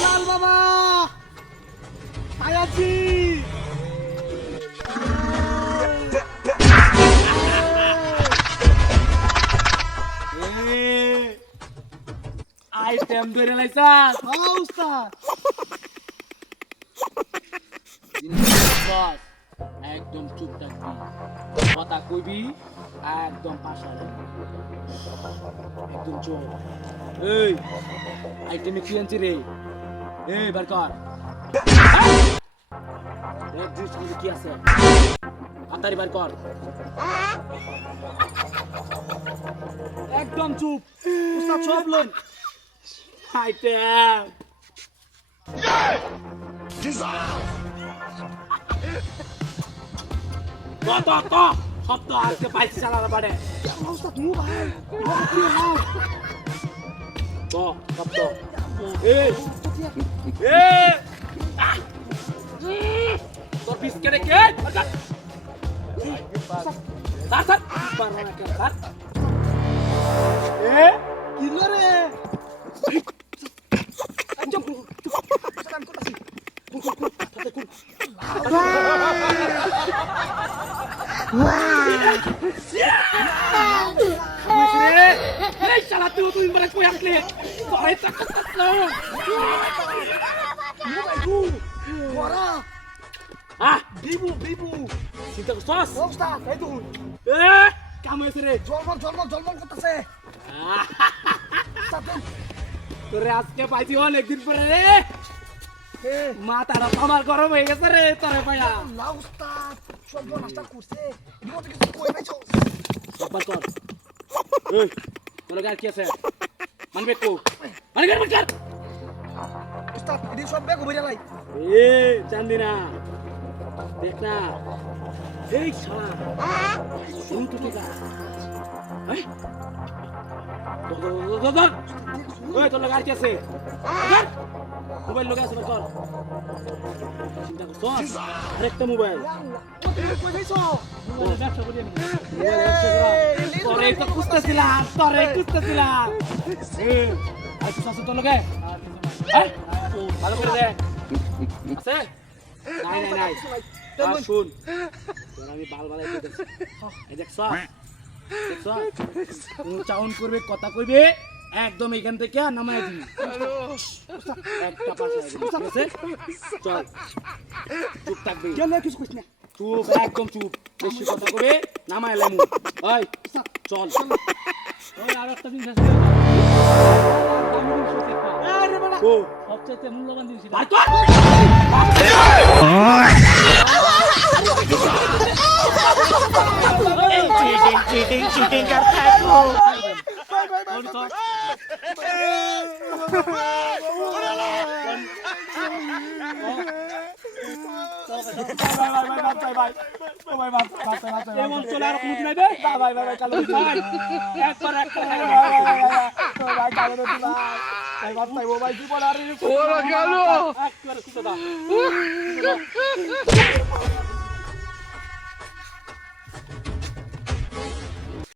চল বাবা আয়াছি আইটেম ধরে লাইছা উস্তাদ একদম চুপ থাকবি কথা কইবি একদম পাশা একদম চুপ এই আইটেমে কি আনছি রে এই বার কর দেখ জুস কি আছে তাড়াতাড়ি বার কর একদম চুপ উস্তাদ সব লোন আইটেম কত শব্দ আজকে পাইছি চালাতে পারে শব্দ তোর বিস্কেটে কে কিলো রে তুই মানে কই আসলে বিবু বিবু চিন্তা করছস ওস্তাদ এই তুই কাম হইছে রে জলমল করতেছে তোরে আজকে পাইছি অনেকদিন পরে রে মাথাটা আমার গরম হয়ে গেছে রে তোরে পায়া না উস্তাদ সব নাস্তা করছে এদিকে তো কিছু কই নাইছো সবার কর এই তোর গার কি আছে মানবে কো মানে গার মার উস্তাদ এদিকে সব বেগ হইরা লাই চান্দি না দেখ না এই শালা শুন তো কে এই দাদা ওই তোর গার কি আছে মোবাইল লগে আছে কর চিন্তা করছস আরেকটা মোবাইল কই যাইছো মোবাইল ব্যবসা করি আমি তোরে তো খুঁজতেছিলাম আইছো সাসু তোর লগে হ্যাঁ ভালো করে দে আছে নাই আর শুন তোর আমি বালবালাই কইতেছি এই দেখছ চাউন করবে কথা কইবে একদম এখান থেকে নামায় দিবি একটা পাশে ঠিক আছে চল চুপ থাকবি কেন কিছু কইছ না চুপ একদম চুপ বেশি কথা কইবে নামায় লামু ওই চল ওই আর একটা দিন আছে আরে বড়া ও সবচেয়ে মূল্যবান জিনিস ভাই তো চিটিং करता है तू ভাই